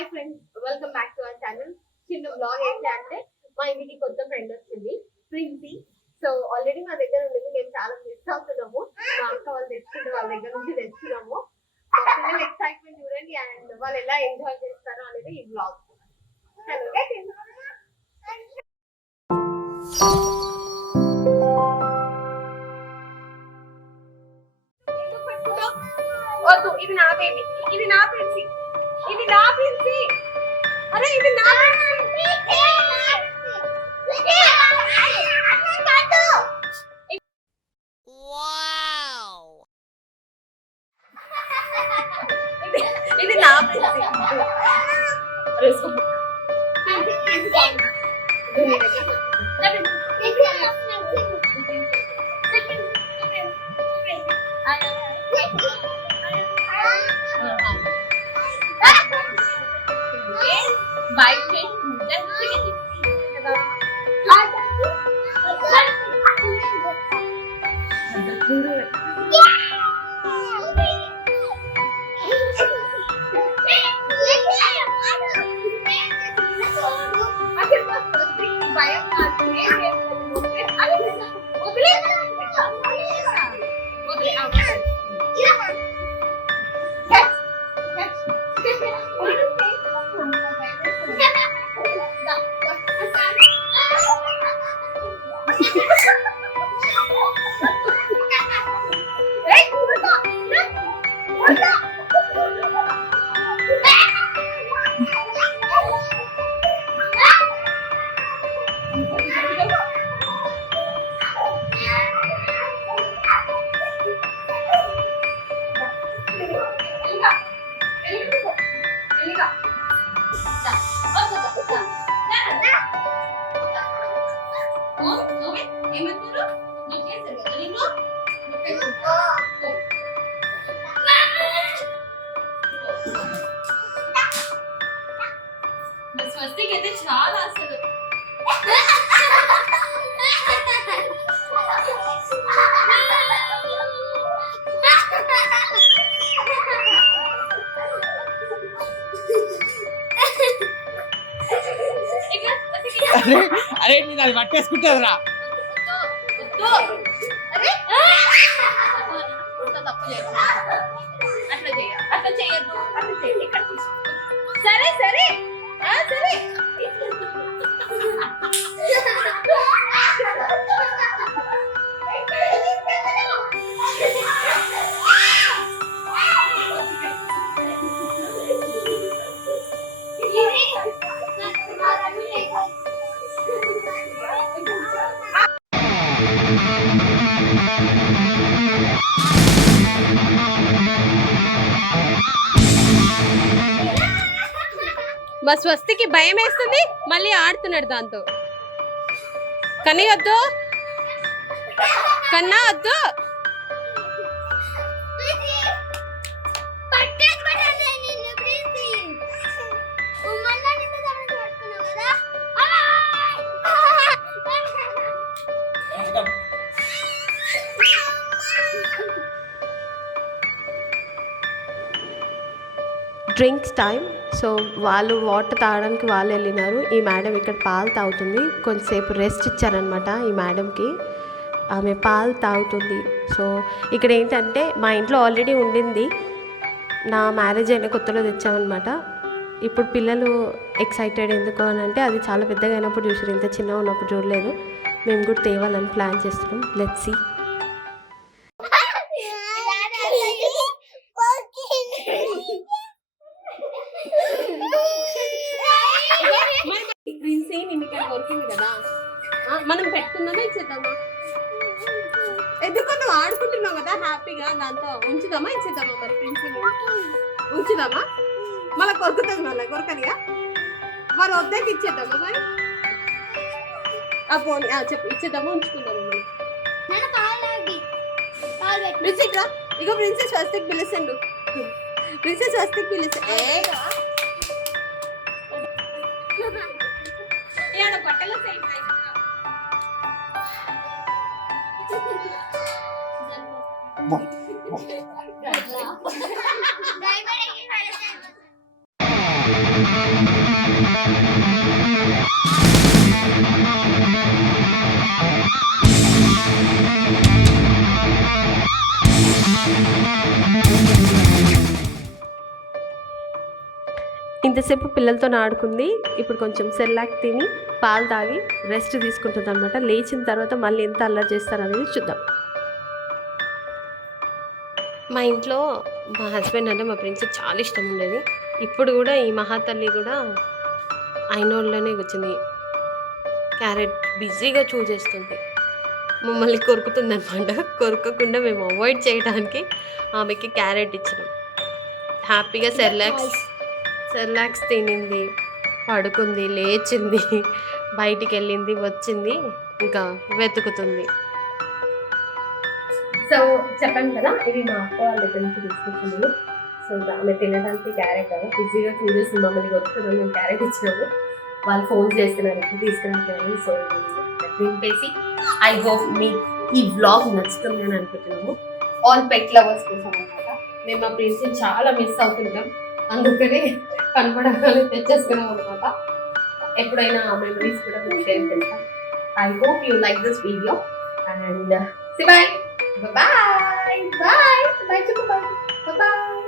Hi friends, welcome back to our channel. చిన్న blog ఏంటి అంటే మా ఇంటికి కొత్త ఫ్రెండ్ వచ్చింది, ప్రిన్సీ. సో ఆల్రెడీ మా దగ్గర ఉండేది, మేము చాలా మిస్ అవుతున్నాము. మా అక్క వాళ్ళు తెచ్చుకుంటే వాళ్ళ దగ్గర నుంచి తెచ్చుకున్నాము. పిల్లల ఎక్సైట్మెంట్ చూడండి అండ్ వాళ్ళు ఎలా ఎంజాయ్ చేస్తారో అనేది ఈ బ్లాగ్. వద్దు, ఇది నా బేబీ, ఇది నా ప్రిన్సీ, ఇది నా ప్రిన్సీ. అరే ఇది నా ఇది నా ప్రిన్సీ. స్వస్తికి అయితే చాలా అసలు అరే నేను అది పట్టేసుకుంటుందిరా. అట్లా చేయొద్దు, అట్లా చేయదు. సరే సరే సరే. మా స్వస్తికి భయం వేస్తుంది, మళ్ళీ ఆడుతున్నాడు దాంతో. కన్నీ వద్దు, కన్నా వద్దు. Drinks time. సో వాళ్ళు వాటర్ తాగడానికి వాళ్ళు వెళ్ళినారు. ఈ మేడం ఇక్కడ పాలు తాగుతుంది. కొంచెంసేపు రెస్ట్ ఇచ్చారనమాట ఈ మేడంకి. ఆమె పాలు తాగుతుంది. సో ఇక్కడ ఏంటంటే మా ఇంట్లో ఆల్రెడీ ఉండింది, నా మ్యారేజ్ అయిన కొత్తలో తెచ్చామన్నమాట. ఇప్పుడు పిల్లలు ఎక్సైటెడ్ ఎందుకు అని అంటే అది చాలా పెద్దగా అయినప్పుడు చూసారు, ఇంత చిన్నగా ఉన్నప్పుడు చూడలేదు. మేము కూడా తేవాలని ప్లాన్ చేస్తున్నాం. Let's see. ప్రిన్సీ నిన్న ఇక్కడ దొరికింది కదా, మనం పెట్టుకుందామా ఇచ్చేద్దామా? ఎందుకు నువ్వు ఆడుకుంటున్నావు కదా హ్యాపీగా, దాంతో ఉంచుదామా ఇచ్చేద్దామా? మరి ప్రిన్సీని ఉంచుదామా? మళ్ళీ కొరుకుతుంది, మళ్ళీ కొరకనిగా మరి వద్దాక ఇచ్చేద్దామా? మరి ఆ పోనీ చెప్పు, ఇచ్చేద్దామా ఉంచుకుందామా? మరి ప్రిన్సీ రా, ఇగో ప్రిన్సీ స్వస్తికి పిలుస్తుండు. ప్రిన్సీ స్వస్తికి పిలుస్తా. బట్టలు Bom. ఇంతసేపు పిల్లలతో ఆడుకుంది. ఇప్పుడు కొంచెం సెర్లాక్ తిని పాలు తాగి రెస్ట్ తీసుకుంటుంది అనమాట. లేచిన తర్వాత మళ్ళీ ఎంత అల్లరి చేస్తారనేది చూద్దాం. మా ఇంట్లో మా హస్బెండ్ అంటే మా ప్రిన్స్కి చాలా ఇష్టం ఉండేది. ఇప్పుడు కూడా ఈ మహాతల్లి కూడా అయినోళ్ళలోనే వచ్చింది. క్యారెట్ బిజీగా చూసేస్తుంది, మమ్మల్ని కొరుకుతుంది అనమాట. కొరకకుండా మేము అవాయిడ్ చేయడానికి ఆమెకి క్యారెట్ ఇచ్చినాం. హ్యాపీగా సెర్లాక్స్ తినింది, పడుకుంది, లేచింది, బయటికి వెళ్ళింది, వచ్చింది, ఇంకా వెతుకుతుంది. సో చెప్పండి కదా, ఇది మా అక్క వాళ్ళ దగ్గర నుంచి తీసుకొచ్చింది. సో ఆమె తినడానికి క్యారెట్ కదా బిజీగా చూసేసి మమ్మల్ని కొట్టుకున్నాం. మేము క్యారెట్ ఇచ్చినాము, వాళ్ళు ఫోన్ చేస్తున్నారు ఎప్పుడు తీసుకురావాలి. సో దింపేసి ఐ హోప్ మీ ఈ వ్లాగ్ నచ్చుతుంది అని అనుకుంటున్నాము. ఆల్ పెట్ లవర్స్ కోసం అనమాట. మేము మా ప్రిన్స్ని చాలా మిస్ అవుతుంటాం, అందుకనే కనపడగానే తెచ్చేసుకున్నాం అనమాట. ఎప్పుడైనా మెమరీస్ కూడా మేము షేర్ చేస్తాం. I hope you like this video and bye bye bye bye bye.